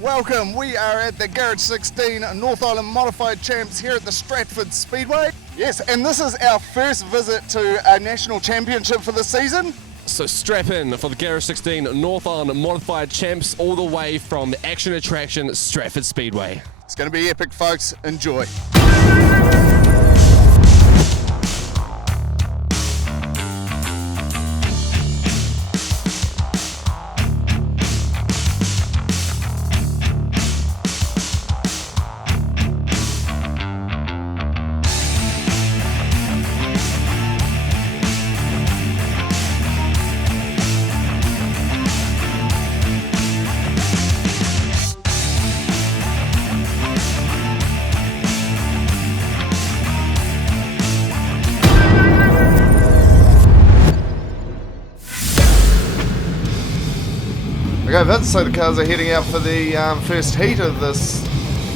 Welcome, we are at the Garage16 North Island Modified Champs here at the Stratford Speedway. Yes, and this is our first visit to a national championship for the season. So strap in for the Garage16 North Island Modified Champs all the way from the action attraction Stratford Speedway. It's going to be epic, folks. Enjoy. Okay, Vince, so the cars are heading out for the first heat of this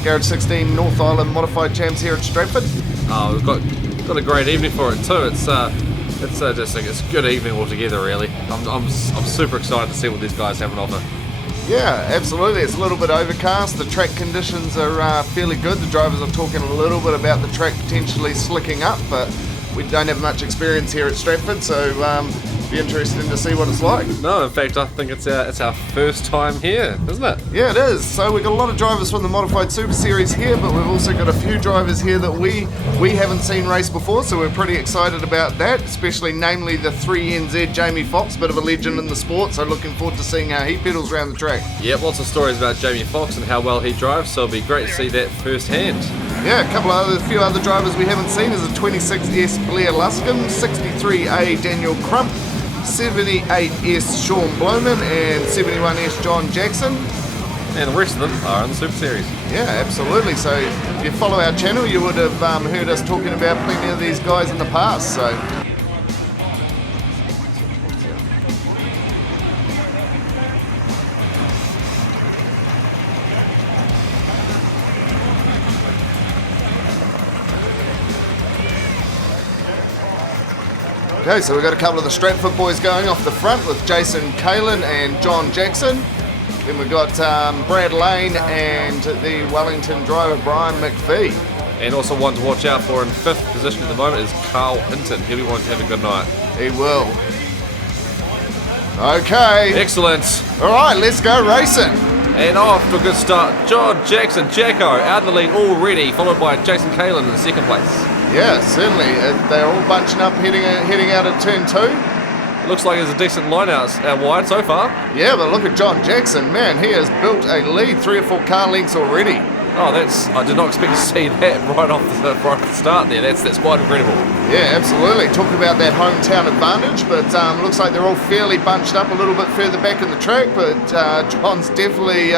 Garage16 North Island Modified Champs here at Stratford. Oh, we've got a great evening for it too. It's a good evening altogether, really. I'm super excited to see what these guys have on offer. Yeah, absolutely. It's a little bit overcast. The track conditions are fairly good. The drivers are talking a little bit about the track potentially slicking up, but we don't have much experience here at Stratford, so be interesting to see what it's like. No, in fact, I think it's our first time here, isn't it? Yeah, it is. So we've got a lot of drivers from the Modified Super Series here, but we've also got a few drivers here that we haven't seen race before, so we're pretty excited about that, especially namely the 3NZ Jamie Foxx, bit of a legend in the sport, so looking forward to seeing how he pedals around the track. Yep, lots of stories about Jamie Foxx and how well he drives, so it'll be great to see that firsthand. Yeah, a few other drivers we haven't seen is a 26S Blair Luscombe, 63A Daniel Crump, 78S Sean Bloman and 71S John Jackson. And the rest of them are in the Super Series. Yeah, absolutely. So if you follow our channel, you would have heard us talking about plenty of these guys in the past. So. Okay, so we've got a couple of the Stratford boys going off the front with Jason Kalin and John Jackson. Then we've got Brad Lane and the Wellington driver Brian McPhee. And also one to watch out for in 5th position at the moment is Carl Hinton. He'll be wanting to have a good night. He will. Okay. Excellent. All right, let's go racing. And off to a good start. John Jackson, Jacko, out in the lead already, followed by Jason Kalin in 2nd place. Yeah, certainly. They're all bunching up, heading out at turn 2. It looks like there's a decent line out wide so far. Yeah, but look at John Jackson. Man, he has built a lead, 3 or 4 car lengths already. Oh, I did not expect to see that right off the start there. That's quite incredible. Yeah, absolutely. Talk about that hometown advantage, but looks like they're all fairly bunched up a little bit further back in the track, but Jacko's definitely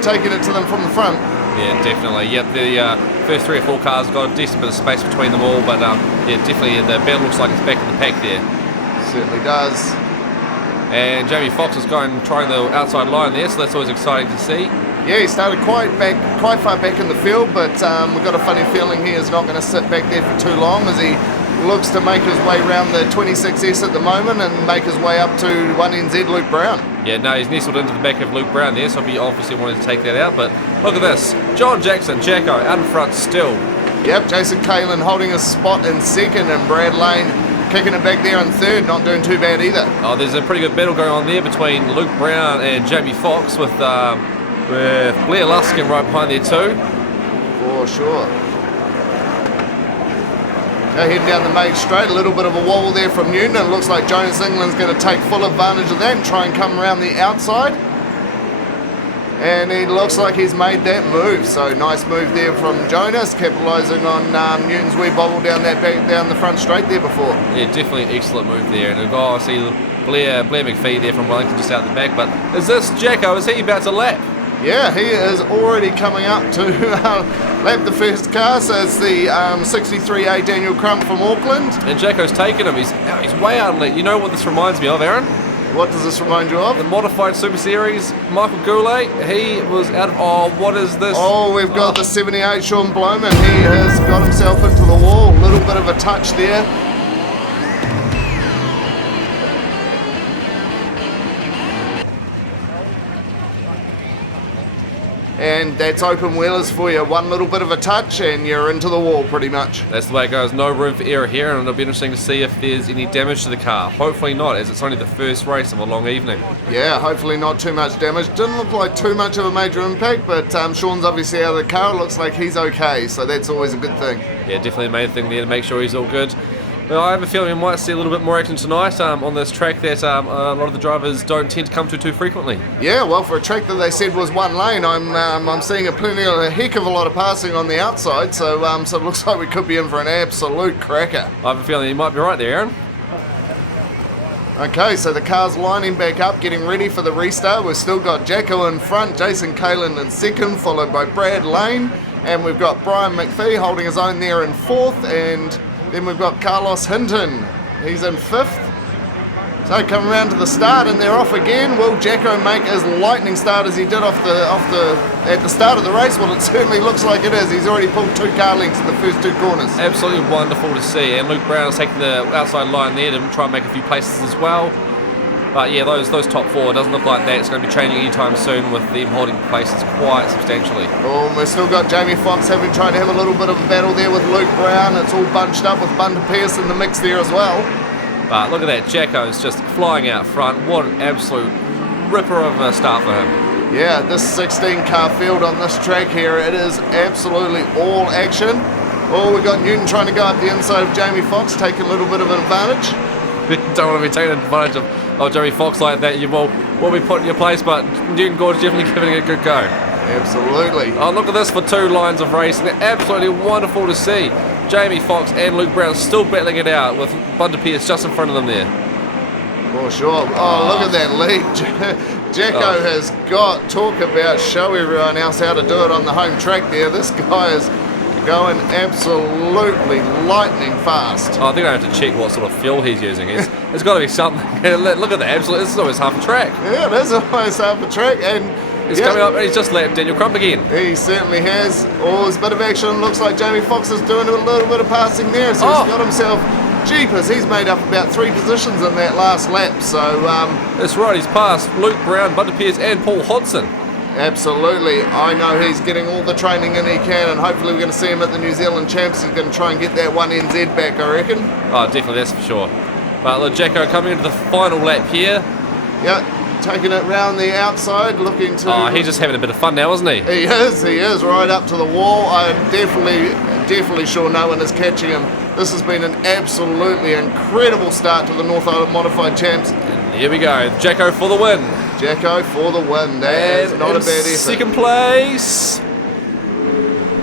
taking it to them from the front. Yeah, definitely. Yep, the first 3 or 4 cars got a decent bit of space between them all, but yeah, definitely the battle looks like it's back in the pack there. Certainly does. And Jamie Foxx is trying the outside line there, so that's always exciting to see. Yeah, he started quite far back in the field, but we've got a funny feeling he is not going to sit back there for too long as he looks to make his way around the 26S at the moment and make his way up to 1NZ Luke Brown. Yeah, no, he's nestled into the back of Luke Brown there, so he obviously wanted to take that out, but look at this. John Jackson, Jacko, out in front still. Yep, Jason Kalin holding his spot in 2nd and Brad Lane kicking it back there in 3rd, not doing too bad either. Oh, there's a pretty good battle going on there between Luke Brown and Jamie Foxx with Blair Luscombe right behind there too. For sure. Now heading down the main straight, a little bit of a wobble there from Newton, and it looks like Jonas England's going to take full advantage of that and try and come around the outside. And it looks like he's made that move, so nice move there from Jonas, capitalising on Newton's wee bobble down the front straight there before. Yeah, definitely an excellent move there. And I see Blair McPhee there from Wellington just out the back, but is this Jacko? Is he about to lap? Yeah, he is already coming up to lap the first car, so it's the 63A Daniel Crump from Auckland. And Jacko's taken him. He's way out on it. You know what this reminds me of, Aaron? What does this remind you of? The Modified Super Series, Michael Goulet, he was out of, oh, what is this? Oh, we've got the 78 Sean Bloman. He has got himself into the wall. A little bit of a touch there. And that's open wheelers for you. One little bit of a touch and you're into the wall pretty much. That's the way it goes. No room for error here, and it'll be interesting to see if there's any damage to the car. Hopefully not, as it's only the first race of a long evening. Yeah, hopefully not too much damage. Didn't look like too much of a major impact, but Sean's obviously out of the car. It looks like he's okay, so that's always a good thing. Yeah, definitely the main thing there to make sure he's all good. Well, I have a feeling we might see a little bit more action tonight on this track that a lot of the drivers don't tend to come to too frequently. Yeah, well, for a track that they said was one lane, I'm seeing a heck of a lot of passing on the outside, so it looks like we could be in for an absolute cracker. I have a feeling you might be right there, Aaron. Okay, so the car's lining back up, getting ready for the restart. We've still got Jacko in front, Jason Kalin in second, followed by Brad Lane, and we've got Brian McPhee holding his own there in fourth, and then we've got Carlos Hinton, he's in fifth. So come around to the start and they're off again. Will Jacko make his lightning start as he did at the start of the race? Well, it certainly looks like it is. He's already pulled 2 car lengths in the first 2 corners. Absolutely wonderful to see. And Luke Brown is taking the outside line there to try and make a few places as well. But yeah, those top 4, it doesn't look like that. It's going to be changing anytime soon with them holding places quite substantially. Oh, we've still got Jamie Foxx trying to have a little bit of a battle there with Luke Brown. It's all bunched up with Bunter Pierce in the mix there as well. But look at that, Jacko's just flying out front. What an absolute ripper of a start for him. Yeah, this 16 car field on this track here, it is absolutely all action. Oh, we've got Newton trying to go up the inside of Jamie Foxx, taking a little bit of an advantage. Don't want to be taking advantage of Jamie Foxx like that. You will be put in your place, but Newton Gord's definitely giving it a good go. Absolutely. Oh, look at this for 2 lines of racing. Absolutely wonderful to see. Jamie Foxx and Luke Brown still battling it out with Bunter Pierce just in front of them there. For sure. Oh, look at that lead. Jacko has got, talk about show everyone else how to do it on the home track there. This guy is going absolutely lightning fast. Oh, I think I have to check what sort of fuel he's using. It's got to be something. Look at the absolute. This is almost half a track. Yeah, it is almost half a track, and he's coming up and he's just lapped Daniel Crump again. He certainly has. Oh, there's a bit of action. Looks like Jamie Foxx is doing a little bit of passing there, so he's got himself. Jeepers, he's made up about 3 positions in that last lap. So that's right. He's passed Luke Brown, Bunter Pierce, and Paul Hodson. Absolutely. I know he's getting all the training in he can, and hopefully we're going to see him at the New Zealand Champs. He's going to try and get that 1 NZ back, I reckon. Oh, definitely, that's for sure. But look, Jacko coming into the final lap here. Yeah, taking it round the outside, looking to... Oh, he's just having a bit of fun now, isn't he? He is, right up to the wall. I'm definitely sure no one is catching him. This has been an absolutely incredible start to the North Island Modified Champs. And here we go, Jacko for the win. Jacko for the win. That is not a bad effort. Second place,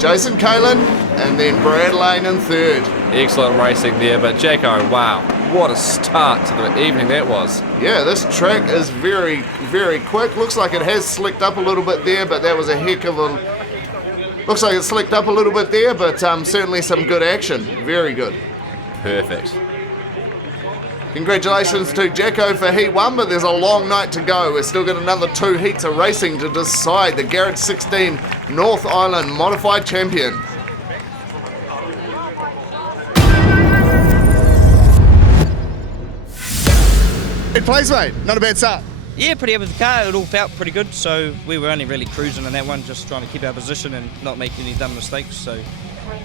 Jason Kalin, and then Brad Lane in third. Excellent racing there, but Jacko, wow, what a start to the evening that was. Yeah, this track is very, very quick. Looks like it has slicked up a little bit there, but that was a heck of a... Looks like it slicked up a little bit there, but certainly some good action. Very good. Perfect. Congratulations to Jacko for Heat 1, but there's a long night to go. We've still got another 2 heats of racing to decide the Garage16 North Island Modified Champion. Good place, mate. Not a bad start. Yeah, pretty happy with the car. It all felt pretty good, so we were only really cruising in that one, just trying to keep our position and not make any dumb mistakes. So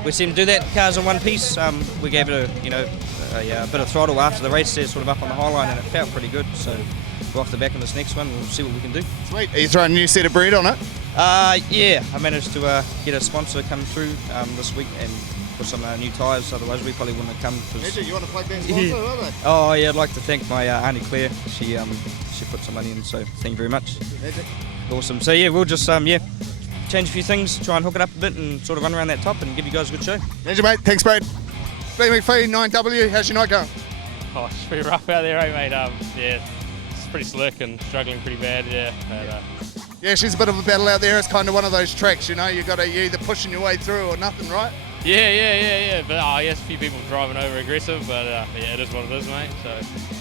we seemed to do that. The car's in one piece. We gave it a bit of throttle after the race there, sort of up on the high line, and it felt pretty good. So we're off the back in this next one. We'll see what we can do. Sweet. Are you throwing a new set of breed on it? Yeah, I managed to get a sponsor come through this week and put some new tyres. Otherwise, we probably wouldn't have come. You want to plug that sponsor, yeah. Oh yeah, I'd like to thank my Auntie Claire. She put some money in, so thank you very much. Awesome. So yeah, we'll just change a few things, try and hook it up a bit, and sort of run around that top and give you guys a good show. Pleasure, mate. Thanks, Brad. Lee McPhee, 9W. How's your night going? Oh, it's pretty rough out there, mate. Yeah, it's pretty slick and struggling pretty bad. Yeah, but, Yeah, she's a bit of a battle out there. It's kind of one of those tracks, you know, you're either pushing your way through or nothing, right? Yeah. But yes, a few people driving over aggressive, but yeah, it is what it is, mate. So.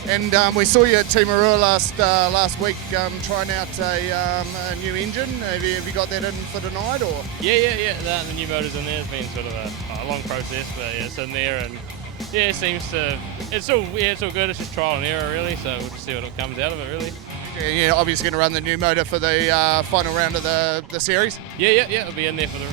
And we saw you at Timarua last week trying out a new engine. Have you got that in for tonight, or? Yeah. The new motor's in there. It's been sort of a long process, but yeah, it's in there, and yeah, it seems to. It's all good. It's just trial and error, really. So we'll just see what comes out of it, really. Yeah, obviously going to run the new motor for the final round of the series. Yeah. It'll be in there for the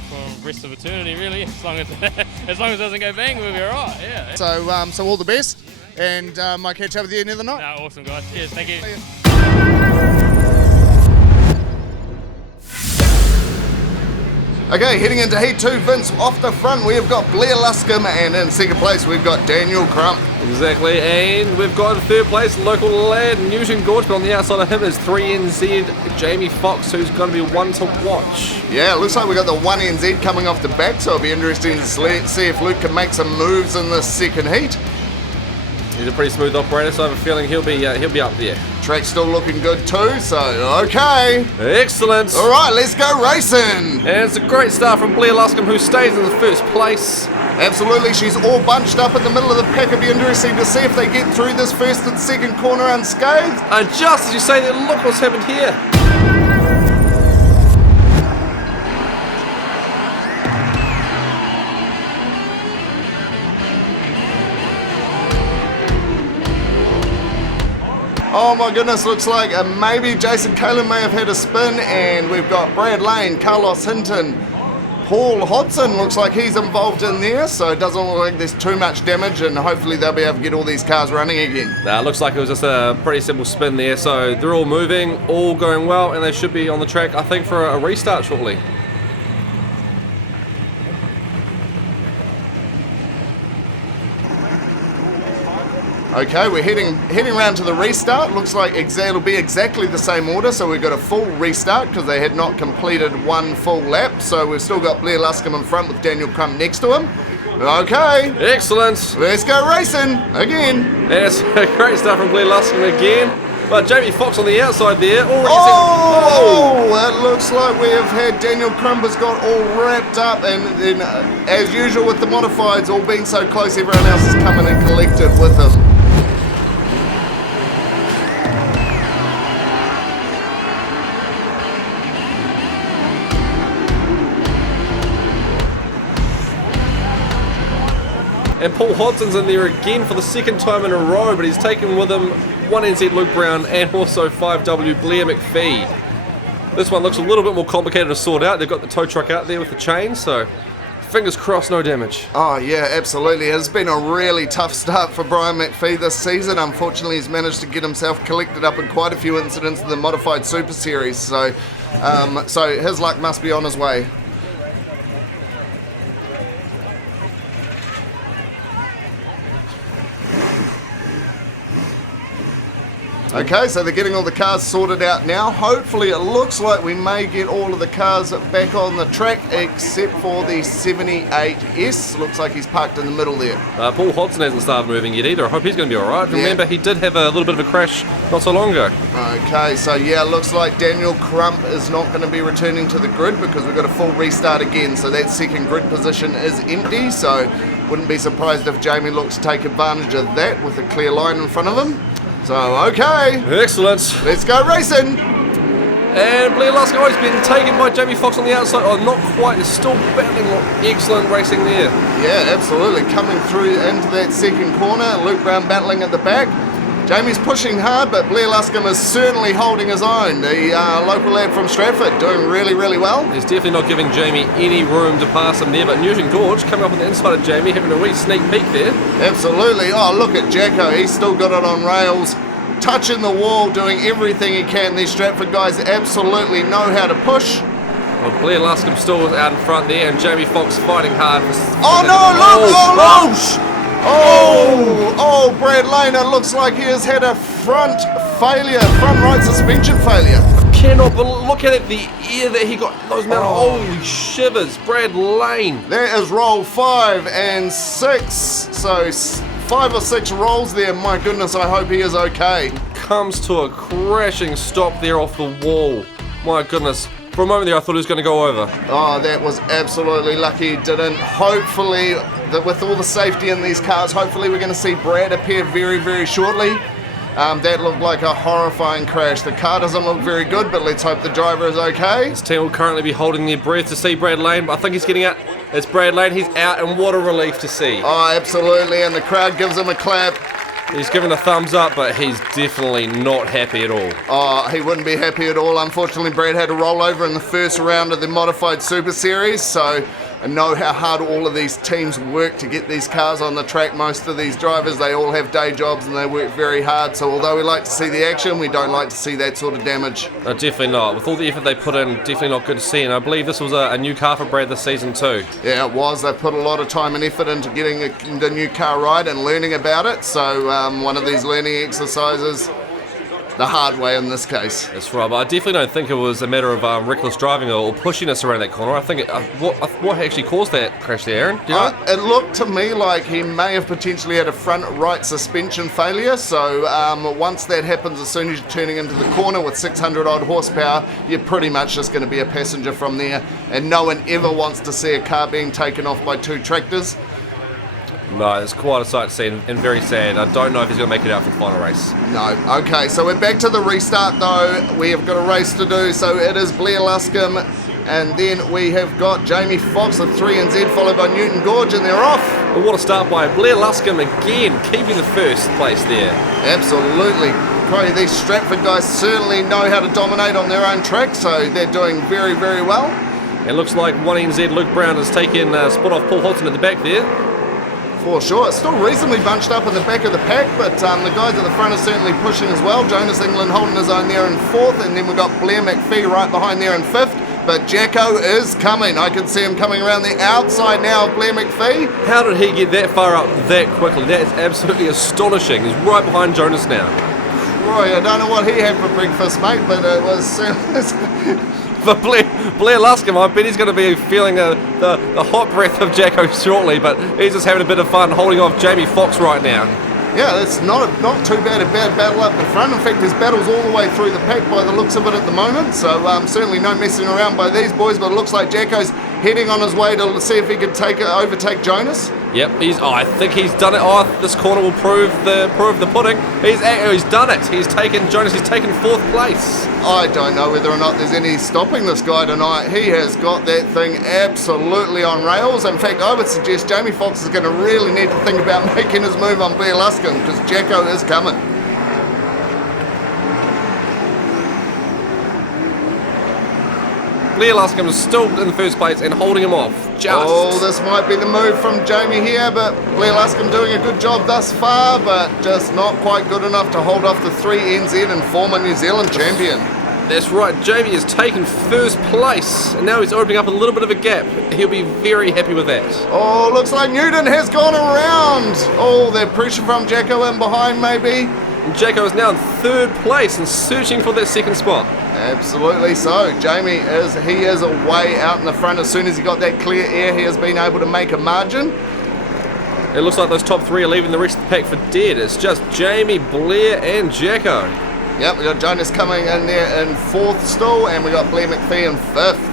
rest of eternity, really. As long as it doesn't go bang, we'll be alright. Yeah. So all the best, and might catch up with you another night. No, awesome guys. Cheers. Thank you. Okay, heading into Heat 2, Vince, off the front we have got Blair Luscombe, and in second place we've got Daniel Crump. Exactly, and we've got in third place local lad Newton Gorge, but on the outside of him is 3NZ Jamie Fox, who's going to be one to watch. Yeah, it looks like we got the 1NZ coming off the back, so it'll be interesting to see if Luke can make some moves in this second heat. He's a pretty smooth operator, so I have a feeling he'll be up there. Track's still looking good too, so okay. Excellent. All right, let's go racing. And it's a great start from Blair Luscombe, who stays in the first place. Absolutely, she's all bunched up in the middle of the pack. It'll be interesting to see if they get through this first and second corner unscathed. And just as you say that, look what's happened here. Oh my goodness, looks like maybe Jason Kalin may have had a spin, and we've got Brad Lane, Carlos Hinton, Paul Hodson looks like he's involved in there, so it doesn't look like there's too much damage, and hopefully they'll be able to get all these cars running again. Nah, it looks like it was just a pretty simple spin there, so they're all moving, all going well, and they should be on the track, I think, for a restart shortly. Okay, we're heading around to the restart. Looks like it'll be exactly the same order, so we've got a full restart because they had not completed one full lap. So we've still got Blair Luscombe in front with Daniel Crump next to him. Okay, Excellent. let's go racing again. And it's a great start from Blair Luscombe again. But Jamie Fox on the outside there. It looks like we have had Daniel Crump has got all wrapped up, and then as usual with the modifieds all being so close, everyone else is coming and collected with him. And Paul Hodson's in there again for the second time in a row, but he's taken with him 1NZ Luke Brown and also 5W Blair McPhee. This one looks a little bit more complicated to sort out. They've got the tow truck out there with the chain, so fingers crossed, no damage. Oh yeah, absolutely. It's been a really tough start for Brian McPhee this season. Unfortunately, he's managed to get himself collected up in quite a few incidents in the Modified Super Series, so his luck must be on his way. Okay, so they're getting all the cars sorted out now. Hopefully it looks like we may get all of the cars back on the track except for the 78S. Looks like he's parked in the middle there. Paul Hodson hasn't started moving yet either. I hope he's going to be alright. Yeah. Remember, he did have a little bit of a crash not so long ago. Okay, so yeah, looks like Daniel Crump is not going to be returning to the grid because we've got a full restart again. So that second grid position is empty, so wouldn't be surprised if Jamie looks to take advantage of that with a clear line in front of him. So, okay. Excellent. Let's go racing. And Blair Luscombe has been taken by Jamie Fox on the outside. Oh, not quite. It's still battling. Excellent racing there. Yeah, absolutely. Coming through into that second corner. Luke Brown battling at the back. Jamie's pushing hard, but Blair Luscombe is certainly holding his own. The local lad from Stratford doing really, really well. He's definitely not giving Jamie any room to pass him there, but Newton Gorge coming up on the inside of Jamie, having a wee sneak peek there. Absolutely. Oh, look at Jacko. He's still got it on rails, touching the wall, doing everything he can. These Stratford guys absolutely know how to push. Well, Blair Luscombe still out in front there, and Jamie Fox fighting hard. Oh, Brad Lane, it looks like he has had a front right suspension failure. Cannot, but look at it, the air that he got, those amount of holy shivers. Brad Lane. There is roll 5 and 6, so 5 or 6 rolls there. My goodness, I hope he is okay. Comes to a crashing stop there off the wall. My goodness. For a moment there, I thought he was going to go over. Oh, that was absolutely lucky. He didn't. Hopefully, with all the safety in these cars, hopefully we're going to see Brad appear very, very shortly. That looked like a horrifying crash. The car doesn't look very good, but let's hope the driver is okay. His team will currently be holding their breath to see Brad Lane, but I think he's getting out. It's Brad Lane. He's out, and what a relief to see. Oh, absolutely, and the crowd gives him a clap. He's given a thumbs up, but he's definitely not happy at all. Oh, he wouldn't be happy at all. Unfortunately, Brad had a rollover in the first round of the Modified Super Series, so I know how hard all of these teams work to get these cars on the track. Most of these drivers, they all have day jobs and they work very hard, so although we like to see the action, we don't like to see that sort of damage. No, definitely not. With all the effort they put in, definitely not good to see, and I believe this was a new car for Brad this season too. Yeah, it was. They put a lot of time and effort into getting the new car right and learning about it, so one of these learning exercises, the hard way in this case. That's right, but I definitely don't think it was a matter of reckless driving or pushing us around that corner. I think what actually caused that crash there, Aaron? Do you know? It looked to me like he may have potentially had a front right suspension failure, so once that happens, as soon as you're turning into the corner with 600 odd horsepower, you're pretty much just going to be a passenger from there, and no one ever wants to see a car being taken off by two tractors. No, it's quite a sight to see and very sad. I don't know if he's going to make it out for the final race. No. Okay, so we're back to the restart though. We have got a race to do, so it is Blair Luscombe, and then we have got Jamie Foxx of 3NZ followed by Newton Gorge, and they're off. Well, what a start by Blair Luscombe again, keeping the first place there. Absolutely. Probably these Stratford guys certainly know how to dominate on their own track, so they're doing very, very well. It looks like 1NZ Luke Brown has taken spot off Paul Hodson at the back there. For sure. It's still reasonably bunched up in the back of the pack, but the guys at the front are certainly pushing as well. Jonas England holding his own there in fourth, and then we've got Blair McPhee right behind there in fifth. But Jacko is coming. I can see him coming around the outside now of Blair McPhee. How did he get that far up that quickly? That is absolutely astonishing. He's right behind Jonas now. Roy, I don't know what he had for breakfast, mate, but it was... For Blair Luscombe, I bet he's going to be feeling the hot breath of Jacko shortly, but he's just having a bit of fun holding off Jamie Foxx right now. Yeah, it's not too bad a bad battle up the front. In fact, there's battles all the way through the pack by the looks of it at the moment, so certainly no messing around by these boys, but it looks like Jacko's heading on his way to see if he can overtake Jonas. Yep, I think he's done it. Oh, this corner will prove the pudding. He's done it. He's taken fourth place. I don't know whether or not there's any stopping this guy tonight. He has got that thing absolutely on rails. In fact, I would suggest Jamie Foxx is going to really need to think about making his move on Blair Luscombe, because Jacko is coming. Blair Luscombe is still in the first place and holding him off. Oh, this might be the move from Jamie here, but Blair Luscombe doing a good job thus far, but just not quite good enough to hold off the 3NZ and former New Zealand champion. That's right, Jamie has taken first place, and now he's opening up a little bit of a gap. He'll be very happy with that. Oh, looks like Newton has gone around. Oh, the pressure from Jacko in behind maybe. And Jacko is now in third place and searching for that second spot. Absolutely so. Jamie is way out in the front. As soon as he got that clear air, he has been able to make a margin. It looks like those top three are leaving the rest of the pack for dead. It's just Jamie, Blair and Jacko. Yep, we got Jonas coming in there in fourth still, and we got Blair McPhee in fifth.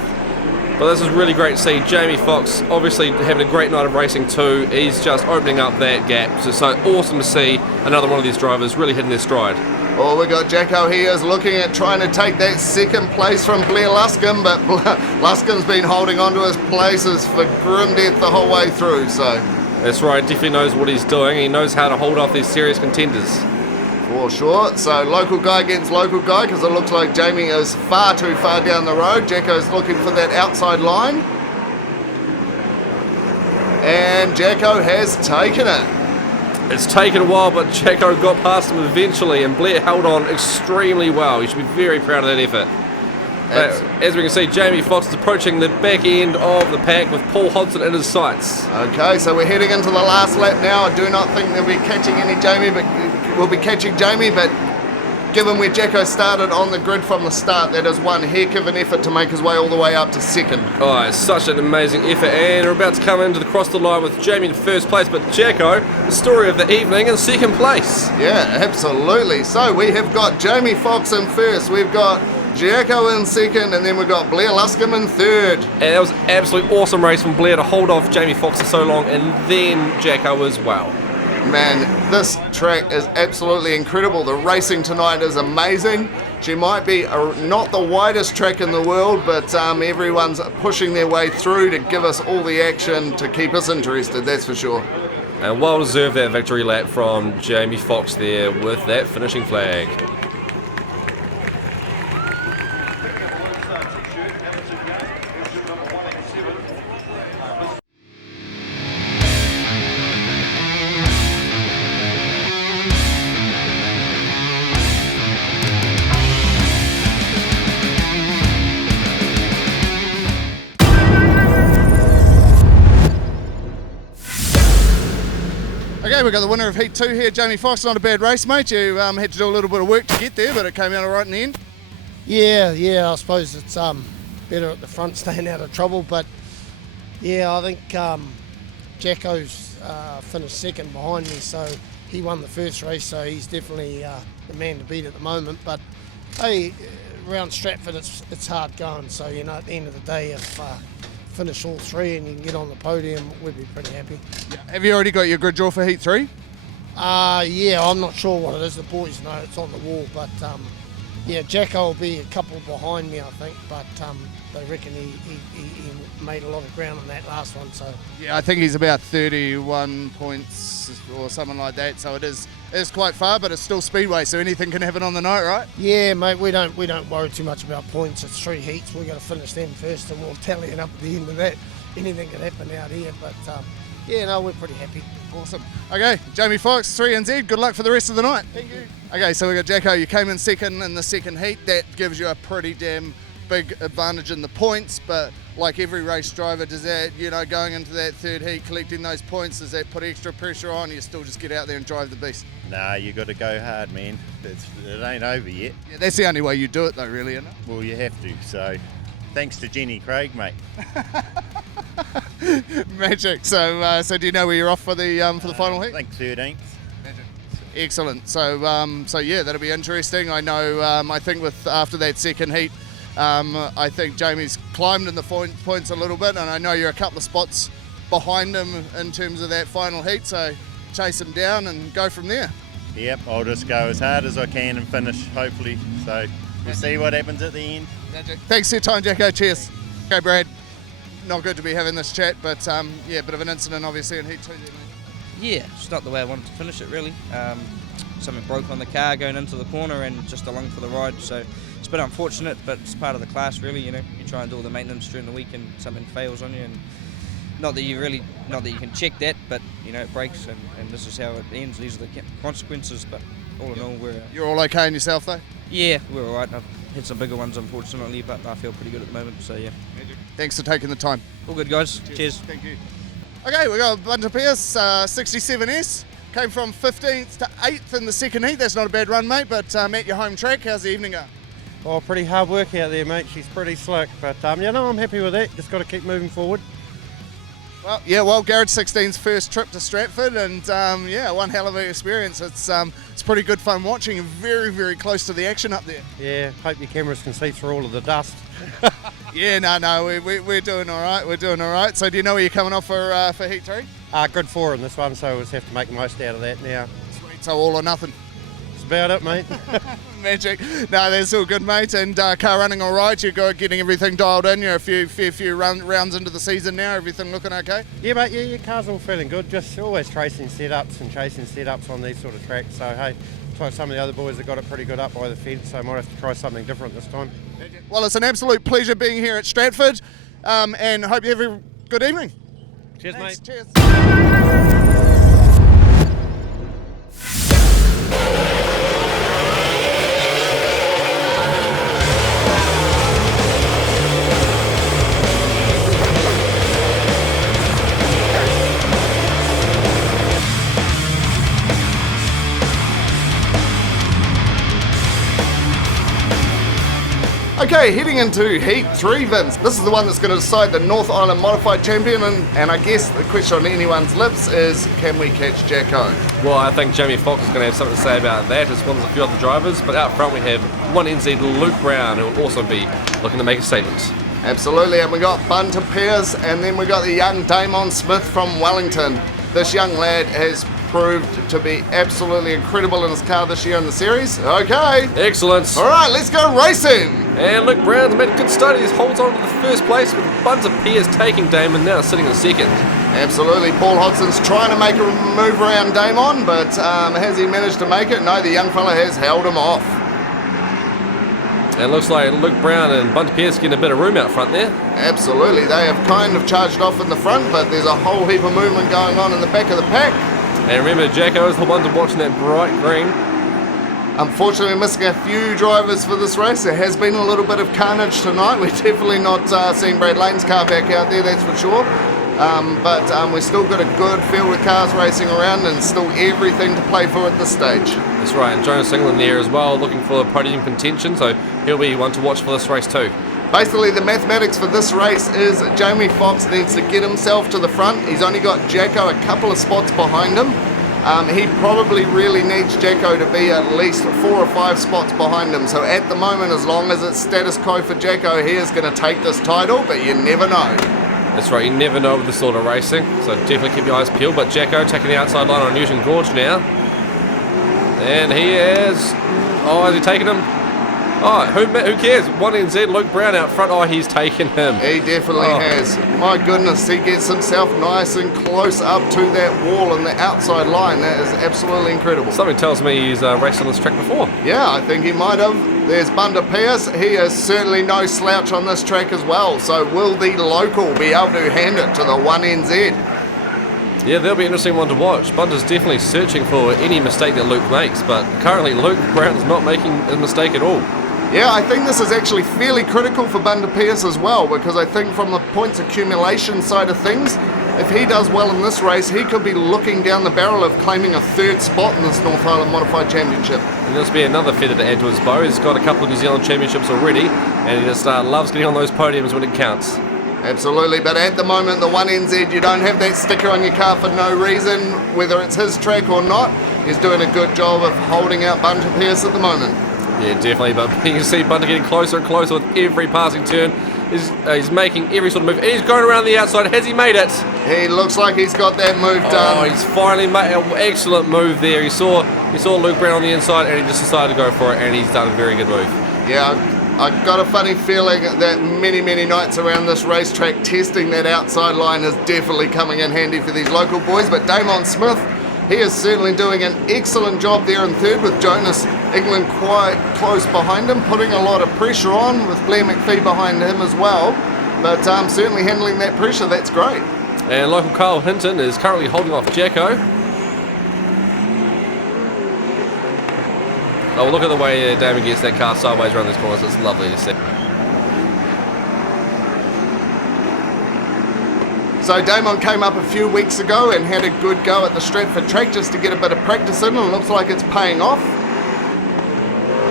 But this is really great to see. Jamie Foxx obviously having a great night of racing too. He's just opening up that gap. So awesome to see another one of these drivers really hitting their stride. Oh, we got Jacko here is looking at trying to take that second place from Blair Luscombe, but Luscombe's been holding on to his places for grim death the whole way through, so... That's right, definitely knows what he's doing. He knows how to hold off these serious contenders. For sure. So local guy against local guy, because it looks like Jamie is far too far down the road. Jacko's looking for that outside line. And Jacko has taken it. It's taken a while, but Jacko got past him eventually, and Blair held on extremely well. You should be very proud of that effort. As we can see, Jamie Foxx is approaching the back end of the pack with Paul Hodson in his sights. Okay, so we're heading into the last lap now. I do not think they'll be catching any Jamie, but we'll be catching Jamie, but given where Jacko started on the grid from the start, that is one heck of an effort to make his way all the way up to second. Oh, it's such an amazing effort, and we're about to come into the cross the line with Jamie in first place, but Jacko, the story of the evening, in second place. Yeah, absolutely. So we have got Jamie Foxx in first. We've got Jacko in second, and then we've got Blair Luscombe in third. And that was an absolutely awesome race from Blair to hold off Jamie Foxx for so long, and then Jacko as well. Man, this track is absolutely incredible. The racing tonight is amazing. She might be not the widest track in the world, but everyone's pushing their way through to give us all the action to keep us interested, that's for sure. And well deserved that victory lap from Jamie Foxx there with that finishing flag. Okay, we've got the winner of Heat 2 here, Jamie Foxx. Not a bad race, mate. You had to do a little bit of work to get there, but it came out all right in the end. Yeah, I suppose it's better at the front, staying out of trouble. But yeah, I think Jacko's finished second behind me, so he won the first race, so he's definitely the man to beat at the moment. But hey, around Stratford, it's hard going. So you know, at the end of the day, if finish all three and you can get on the podium, we'd be pretty happy. Yeah. Have you already got your grid draw for Heat 3? Yeah, I'm not sure what it is. The boys know it's on the wall, but yeah, Jacko will be a couple behind me, I think, but they reckon he made a lot of ground on that last one. So Yeah, I think he's about 31 points or something like that. So it is quite far, but it's still Speedway, so anything can happen on the night, right? yeah, mate, we don't worry too much about points. It's 3 heats. We've got to finish them first, and we'll tally it up at the end of that. Anything can happen out here, but yeah, no, we're pretty happy. Awesome. Okay, Jamie Foxx, 3NZ. Good luck for the rest of the night. Thank you. Okay, so we got Jacko. You came in second in the second heat. That gives you a pretty damn big advantage in the points, but like every race driver, does that, you know, going into that third heat, collecting those points, does that put extra pressure on? You still just get out there and drive the beast? Nah, you got to go hard, man. It ain't over yet. Yeah, that's the only way you do it, though, really, isn't it? Well, you have to. So, thanks to Jenny Craig, mate. Magic. So do you know where you're off for the final I heat? think 13th. Excellent. So yeah, that'll be interesting. I know. I think with after that second heat, I think Jamie's climbed in the points a little bit, and I know you're a couple of spots behind him in terms of that final heat. So chase him down and go from there. Yep, I'll just go as hard as I can and finish, hopefully. So we'll see what happens at the end. Magic. Thanks for your time, Jacko. Cheers. Okay, Brad. Not good to be having this chat, but yeah, bit of an incident obviously in heat 2 there, mate. Yeah, it's not the way I wanted to finish it really. Something broke on the car going into the corner and just along for the ride, so it's a bit unfortunate, but it's part of the class really, you know. You try and do all the maintenance during the week and something fails on you, and not that you can check that, but you know, it breaks and this is how it ends. These are the consequences, but all in all, You're all okay in yourself though? yeah, we're all right. I've had some bigger ones unfortunately, but I feel pretty good at the moment, so yeah. Thanks for taking the time. All good guys, cheers. Thank you. Okay, we got a bunch of pairs, 67S. Came from 15th to 8th in the second heat. That's not a bad run, mate, but at your home track, how's the evening going? Oh, pretty hard work out there, mate. She's pretty slick, but you know, I'm happy with that. Just got to keep moving forward. Well, Garage16's first trip to Stratford, and yeah, one hell of an experience. It's pretty good fun watching, and very, very close to the action up there. Yeah, hope your cameras can see through all of the dust. Yeah, no, we're doing all right. We're doing all right. So, do you know where you're coming off for Heat 3? Grid 4 in this one, so we'll just have to make the most out of that now. Sweet. So all or nothing. That's about it, mate. Magic. No, that's all good, mate. And car running all right. You're getting everything dialed in. You're a few rounds into the season now. Everything looking okay? Yeah, mate. Yeah, your car's all feeling good. Just always tracing setups and chasing setups on these sort of tracks. So hey, looks like some of the other boys have got it pretty good up by the fence. So I might have to try something different this time. Well, it's an absolute pleasure being here at Stratford, and hope you have a good evening. Cheers, Thanks. mate. Cheers. Okay, heading into Heat 3, Vince. This is the one that's going to decide the North Island Modified Champion, and I guess the question on anyone's lips is, can we catch Jacko? Well, I think Jamie Foxx is going to have something to say about that, as well as a few other drivers. But out front we have 1NZ Luke Brown, who will also be looking to make a statement. Absolutely, and we got Bunter Pearce, and then we got the young Damon Smith from Wellington. This young lad has proved to be absolutely incredible in his car this year in the series. Okay. Excellent. All right, let's go racing. And Luke Brown's made a good start. He holds on to the first place with Bunter Pearce taking Damon, now sitting in second. Absolutely, Paul Hodson's trying to make a move around Damon, but has he managed to make it? No, the young fella has held him off. And it looks like Luke Brown and Bunter Pearce getting a bit of room out front there. Absolutely, they have kind of charged off in the front, but there's a whole heap of movement going on in the back of the pack. And remember, Jacko is the one to watch in that bright green. Unfortunately, missing a few drivers for this race. There has been a little bit of carnage tonight. We're definitely not seeing Brad Lane's car back out there, that's for sure. But we've still got a good field of cars racing around and still everything to play for at this stage. That's right, and Jonas England there as well, looking for podium contention, so he'll be one to watch for this race too. Basically, the mathematics for this race is Jamie Foxx needs to get himself to the front. He's only got Jacko a couple of spots behind him. He probably really needs Jacko to be at least 4 or 5 spots behind him. So at the moment, as long as it's status quo for Jacko, he is going to take this title, but you never know. That's right, you never know with this sort of racing, so definitely keep your eyes peeled. But Jacko taking the outside line on Newton Gorge now. And he is... Oh, has he taken him? Oh, who cares? 1NZ, Luke Brown out front. Oh, he's taken him. He definitely has. My goodness, he gets himself nice and close up to that wall and the outside line. That is absolutely incredible. Something tells me he's raced on this track before. Yeah, I think he might have. There's Bunter Pearce. He is certainly no slouch on this track as well. So will the local be able to hand it to the 1NZ? Yeah, that'll be an interesting one to watch. Bunter's definitely searching for any mistake that Luke makes, but currently Luke Brown's not making a mistake at all. Yeah, I think this is actually fairly critical for Bunter Pearce as well, because I think from the points accumulation side of things, if he does well in this race, he could be looking down the barrel of claiming a 3rd spot in this North Island Modified Championship. And this will be another feather to add to his bow. He's got a couple of New Zealand championships already, and he just loves getting on those podiums when it counts. Absolutely, but at the moment, the 1NZ, you don't have that sticker on your car for no reason, whether it's his track or not. He's doing a good job of holding out Bunter Pearce at the moment. Yeah, definitely, but you can see Bunter getting closer and closer with every passing turn. He's making every sort of move. He's going around the outside. Has he made it? He looks like he's got that move done. Oh, he's finally made an excellent move there. He saw Luke Brown on the inside, and he just decided to go for it, and he's done a very good move. Yeah, I've got a funny feeling that many nights around this racetrack, testing that outside line is definitely coming in handy for these local boys. But Damon Smith, he is certainly doing an excellent job there in 3rd, with Jonas England quite close behind him, putting a lot of pressure on with Blair McPhee behind him as well. But certainly handling that pressure, that's great. And local Carl Hinton is currently holding off Jacko. Oh, look at the way Damon gets that car sideways around this corner. So it's lovely to see. So Damon came up a few weeks ago and had a good go at the Stratford track just to get a bit of practice in, and it looks like it's paying off.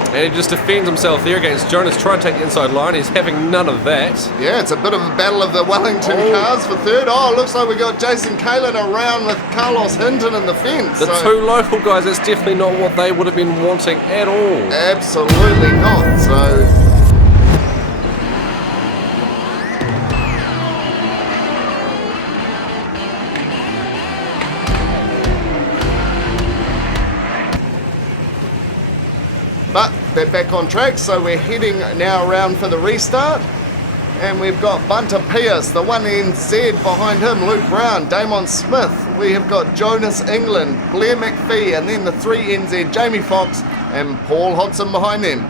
And he just defends himself there against Jonas, trying to take the inside line. He's having none of that. Yeah, it's a bit of a battle of the Wellington cars for 3rd. Oh, looks like we got Jason Kalin around with Carlos Hinton in the fence. The two local guys, that's definitely not what they would have been wanting at all. Absolutely not. So but they're back on track, so we're heading now around for the restart. And we've got Bunter Pearce, the 1NZ behind him, Luke Brown, Damon Smith. We have got Jonas England, Blair McPhee, and then the 3NZ, Jamie Foxx and Paul Hodson behind them.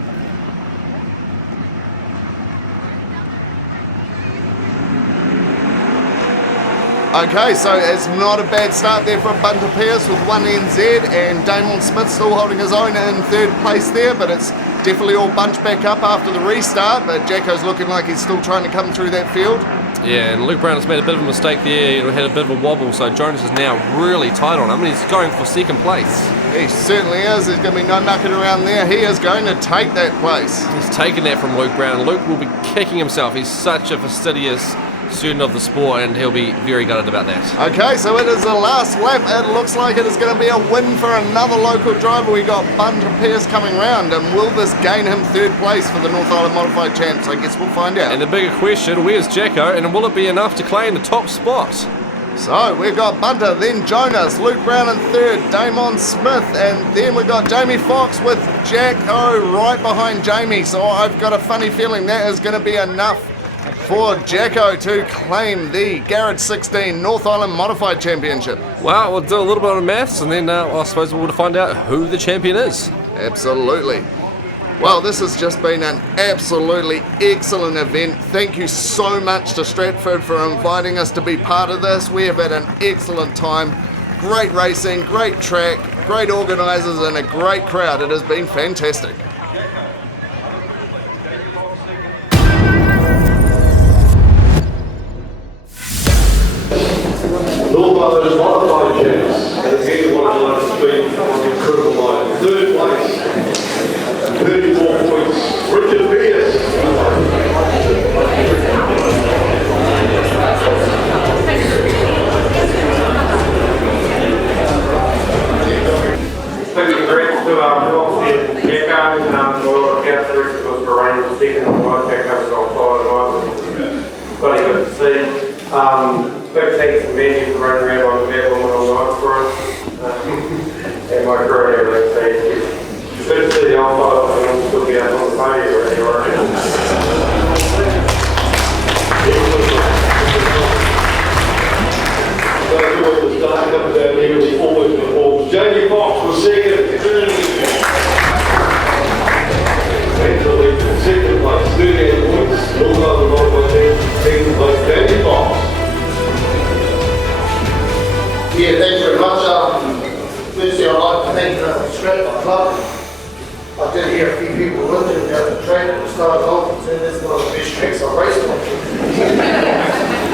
Okay, so it's not a bad start there from Bunter Pearce with 1NZ, and Damon Smith still holding his own in 3rd place there, but it's definitely all bunched back up after the restart. But Jacko's looking like he's still trying to come through that field. Yeah, and Luke Brown has made a bit of a mistake there. He had a bit of a wobble, so Jonas is now really tight on him, and he's going for second place. He certainly is. There's going to be no mucking around there. He is going to take that place. He's taken that from Luke Brown. Luke will be kicking himself. He's such a fastidious student of the sport, and he'll be very gutted about that. Okay, so it is the last lap. It looks like it is going to be a win for another local driver. We got Bunter Pierce coming round, and will this gain him third place for the North Island Modified Champs? I guess we'll find out. And the bigger question, where's Jacko, and will it be enough to claim the top spot? So we've got Bunter, then Jonas, Luke Brown in third, Damon Smith, and then we've got Jamie Fox with Jacko right behind Jamie. So I've got a funny feeling that is going to be enough for Jacko to claim the Garage16 North Island Modified Championship. Well, we'll do a little bit of maths, and then I suppose we'll find out who the champion is. Absolutely. Well, this has just been an absolutely excellent event. Thank you so much to Stratford for inviting us to be part of this. We have had an excellent time. Great racing, great track, great organisers, and a great crowd. It has been fantastic. North Island Modified Champs, and again one of the last speed on the incredible line. Third place, 34 points, Richard Pierce. Big congrats to Fox and Jacko, for characteristics was Bahrain second on the line, Jacko was on fire tonight, bloody good to see. Big thanks to Mandy for running around on the back all night for us, and my crew and everything, so it's good to see the old fellow and all still be out on the podium already, alright? So the start comes out here with the almost performed. Jamie Fox was second, second place, 38 points, North Island Modified Champs, second place, Jamie Fox. Yeah, thanks very much. Firstly, I'd like to thank the Stratford Club. I did hear a few people whinging about the track at the start off and said that's one of the best tracks I've raced on.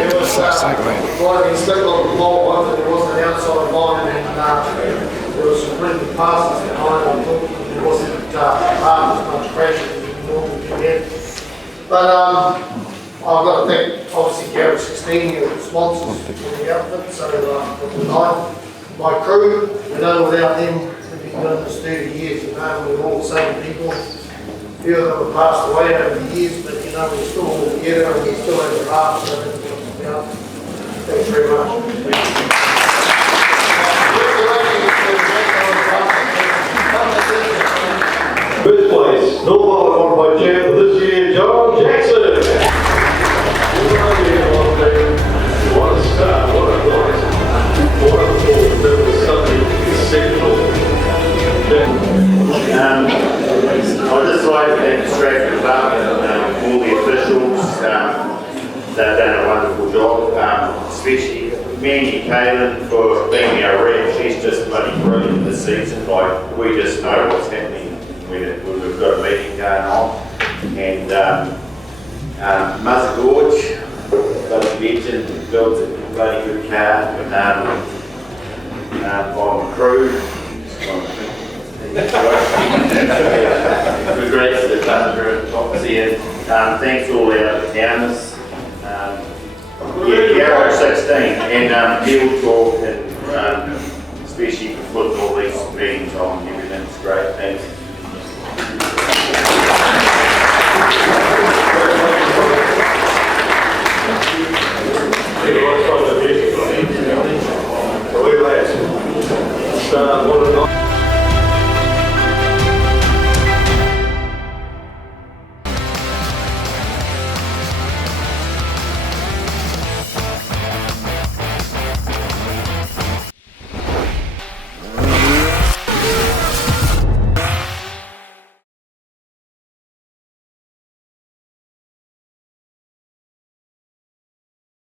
It was quite an expect on the whole one, but there was an outside line and there was some pretty good passes behind. I thought there wasn't half as much pressure as you normally get. But I've got to thank, obviously, Garage16 here, the sponsors for the outfit, so for tonight. My crew, without them, we've been doing this 30 years, we're all the same people. A few of them have passed away over the years, but we're still all together and we still have a heart, so that's what it's about. Thanks very much. First place, North Island Modified Champ for this year, John Jackson. What a start, what a night, what a performance, that was something exceptional. I'd just like to thank the Stratford Club and all the officials. They've done a wonderful job, especially Mandy Kaylin for being our rep. She's just bloody brilliant this season. Like, we just know what's happening when we've got a meeting going on. And Muzzy Gorge, bloody legend, builds a bloody good car. On crew. Congrats to the Thunder and Foxy, and thanks to all our towners. Garage16 and Field Talk, and especially for putting all these meetings on, everything's great. Thanks.